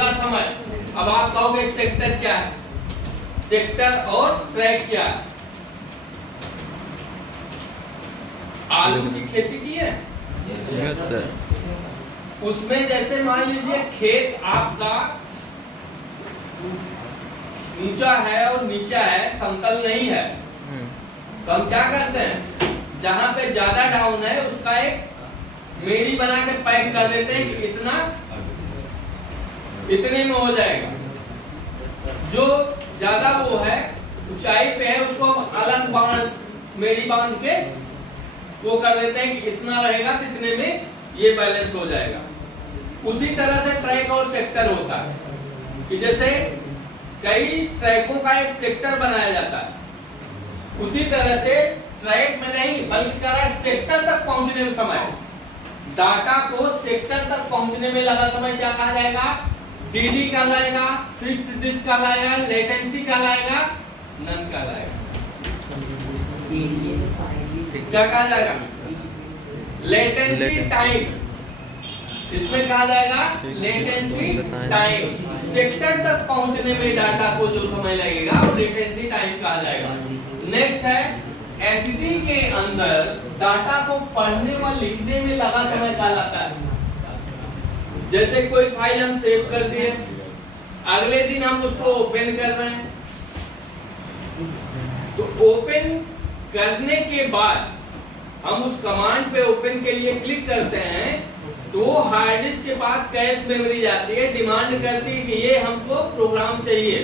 लगा समय। अब आप कहोगे सेक्टर क्या है, सेक्टर और ट्रैक क्या है? आलू की खेती की है? Yes sir. उसमें जैसे मान लीजिए खेत आपका ऊंचा है और नीचा है, समतल नहीं है, तो हम क्या करते हैं, जहां पे ज्यादा डाउन है उसका एक मेड़ी बना के पैक कर देते हैं कि इतना इतने में हो जाएगा। जो ज्यादा वो है ऊंचाई पे है उसको हम अलग बांध मेड़ी बांध के वो कर देते हैं कि इतना रहेगा तो इतने में ये बैलेंस हो जाएगा। उसी तरह से ट्रैक और सेक्टर होता है कि जैसे कई ट्रैकों का एक सेक्टर बनाया जाता है, उसी तरह से ट्रैक में नहीं बल्कि क्या है, सेक्टर तक पहुंचने में समय, डाटा को सेक्टर तक पहुंचने में लगा समय क्या कहा जाएगा? डीडी कहलाएगा, फिक्स्ड डिस्क कहलाएगा, लेटेंसी कहलाएगा, नन कहलाएगा। क्या कहा जाएगा? लेटेंसी टाइम, इसमें कहा जाएगा लेटेंसी टाइम। सेक्टर तक पहुंचने में डाटा को जो समय लगेगा वो लेटेंसी टाइम कहा जाएगा। नेक्स्ट है एसडी के अंदर डाटा को पढ़ने व लिखने में लगा समय कहलाता है। जैसे कोई फाइल हम सेव कर दिए, अगले दिन हम उसको ओपन कर रहे हैं, तो ओपन करने के बाद हम उस कमांड पे ओपन के लिए क्लिक करते हैं तो हार्ड डिस्क के पास कैश मेमोरी जाती है, डिमांड करती है कि ये हमको प्रोग्राम चाहिए,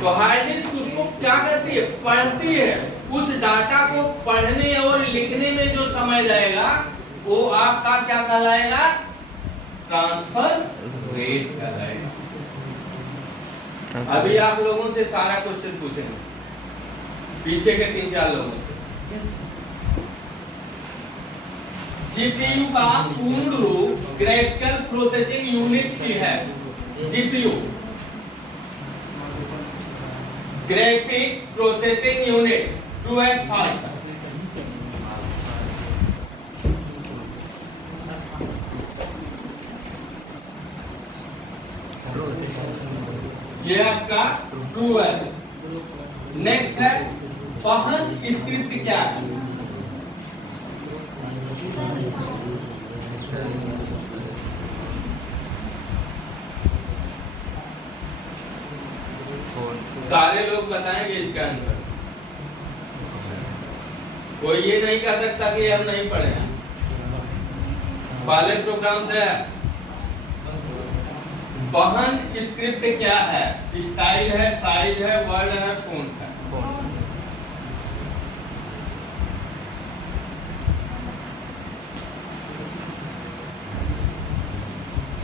तो हार्ड डिस्क उसको क्या करती है? पढ़ती है। उस डाटा को पढ़ने और लिखने में जो समय जाएगा वो आपका क्या कहलाएगा? ट्रांसफर रेट कहलाएगा। अभी आप लोगों से सारा क्वेश्चन पूछेंगे, पीछे के 3-4 लोगों से। जीपीयू का पूर्ण रूप ग्राफिकल प्रोसेसिंग यूनिट ही है। GPU graphic processing unit, true and false? ये आपका ट्रू है। नेक्स्ट है पहन स्क्रिप्ट क्या है? सारे लोग बताएंगे इसका आंसर, कोई ये नहीं कह सकता कि हम नहीं पढ़े हैं, पहले प्रोग्राम से है। बहन स्क्रिप्ट क्या है? स्टाइल है, साइज है, वर्ड है, फॉन्ट है।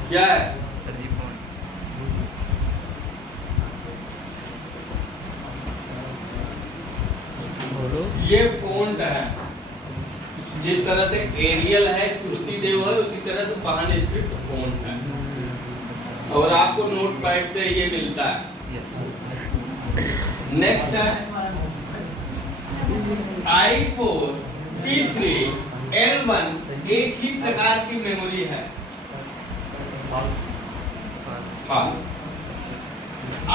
क्या है? ये फॉन्ट है। जिस तरह से एरियल है, कृति देव है, उसी तरह से बहन स्क्रिप्ट फॉन्ट है, और आपको नोटपैड से ये मिलता है। नेक्स्ट है i4 P3 L1 एक ही प्रकार की मेमोरी है।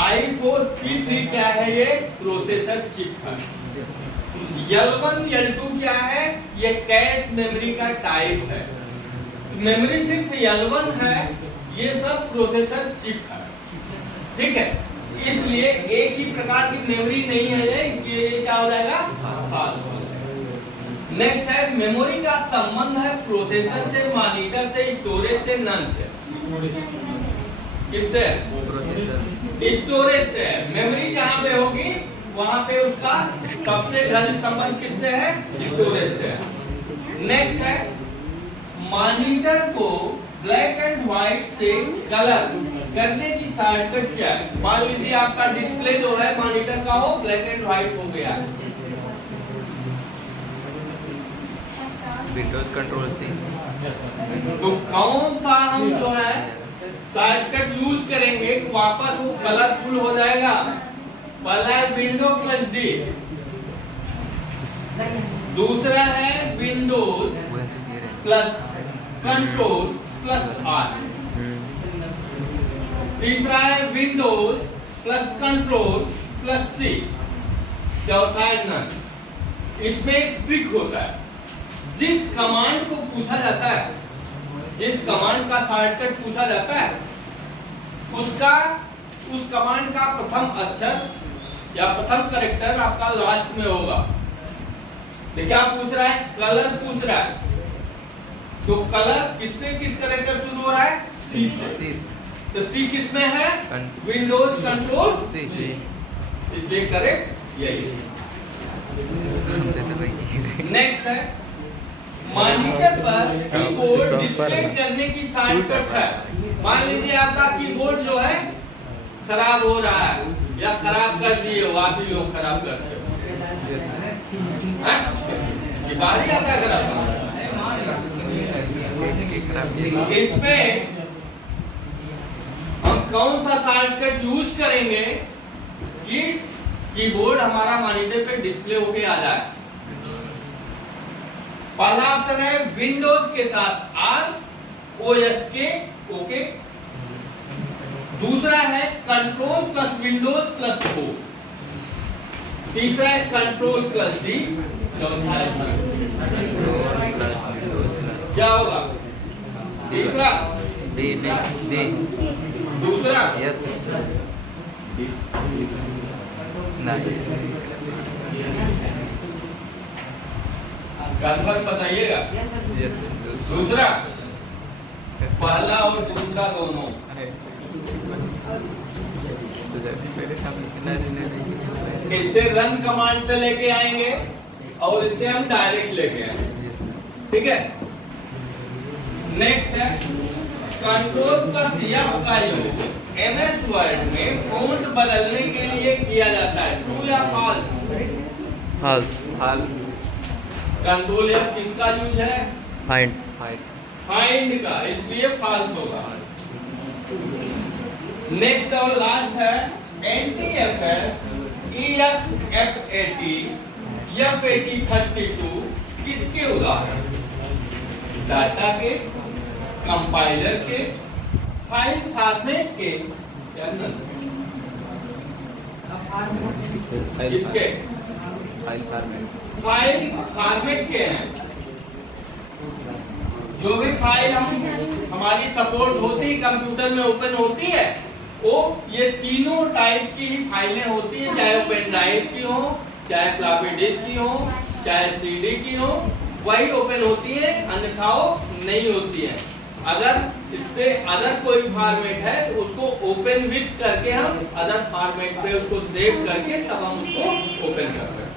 i4 P3 क्या है? ये प्रोसेसर चिप है। L1 L2 क्या है? ये कैश मेमोरी का टाइप है। मेमोरी सिर्फ L1 है, ये सब प्रोसेसर चिप है। ठीक है, इसलिए एक ही प्रकार की मेमोरी नहीं है, इसलिए ये क्या हो जाएगा? फॉल्स। नेक्स्ट है मेमोरी का संबंध है प्रोसेसर से, मॉनिटर से, स्टोरेज से, नन से। किससे? स्टोरेज से। मेमोरी जहां पे होगी वहां पे उसका सबसे घनिष्ठ संबंध किससे है? स्टोरेज से। नेक्स्ट है मॉनिटर को ब्लैक एंड व्हाइट से कलर करने की शॉर्टकट क्या है? मान लीजिए आपका डिस्प्ले जो है मॉनिटर का वो ब्लैक एंड व्हाइट हो गया है, विंडोज कंट्रोल C, तो कौन सा हम जो है शॉर्टकट यूज करेंगे वापस वो कलरफुल हो जाएगा? पहला है विंडो प्लस D, दूसरा है Windows plus control plus R। तीसरा है विंडोज प्लस कंट्रोल प्लस सी। चौथा है नन। इसमें एक ट्रिक होता है, जिस कमांड को पूछा जाता है, जिस कमांड का शॉर्टकट पूछा जाता है, उस कमांड का प्रथम अक्षर या प्रथम कैरेक्टर आपका लास्ट में होगा। तो क्या पूछ रहा है? कलर पूछ रहा है, तो कलर किससे किस कैरेक्टर शुरू हो रहा है? सी से। तो सी किस में है? Windows control C. इसलिए करेक्ट यही। नेक्स्ट है मॉनिटर पर कीबोर्ड डिस्प्ले करने की शॉर्टकट है। मान लीजिए आपका कीबोर्ड जो है खराब हो रहा है या खराब कर दिए हो, आप ही लोग खराब करते हो। ये बाहर ही आता है खराब। इस पे हम कौन सा शॉर्टकट यूज करेंगे कि कीबोर्ड हमारा मॉनिटर पे डिस्प्ले होके आ जाए? पहला ऑप्शन है विंडोज के साथ आर ओएस के ओके। दूसरा है control plus Windows plus O. तीसरा है कंट्रोल प्लस डी। चौथा है क्या होगा? तीसरा डी डी डी। दूसरा यस नहीं। कंफर्म बताइएगा। यस दूसरा, पहला और दूसरा दोनों। इससे रन कमांड से लेके आएंगे और इससे हम डायरेक्ट लेके आएंगे। ठीक है। नेक्स्ट है कंट्रोल प्लस एफ का यूज एमएस वर्ड में फॉन्ट बदलने के लिए किया जाता है। ट्रू या false? False. False. Control F किसका यूज है? फाइंड फाइंड का, इसलिए फॉल्स होगा। नेक्स्ट और लास्ट है NTFS EXF80 F8032 किसके उदाहरण? डाटा के, कंपाइलर के, फाइल फॉर्मेट के या नहीं? किसके? फाइल फॉर्मेट के हैं। जो भी फाइल हमारी सपोर्ट होती है कंप्यूटर में ओपन होती है, वो ये तीनों टाइप की ही फाइलें होती हैं, चाहे वो पेन ड्राइव की हो, चाहे फ्लॉपी डिस्क की हो, चाहे सीडी की हो, वही ओपन होती है, अन्यथा वो नहीं होती है। अगर इससे अदर कोई फॉर्मेट है तो उसको ओपन विथ करके हम अदर फॉर्मेट पे उसको सेव करके तब हम उसको ओपन कर सकते हैं।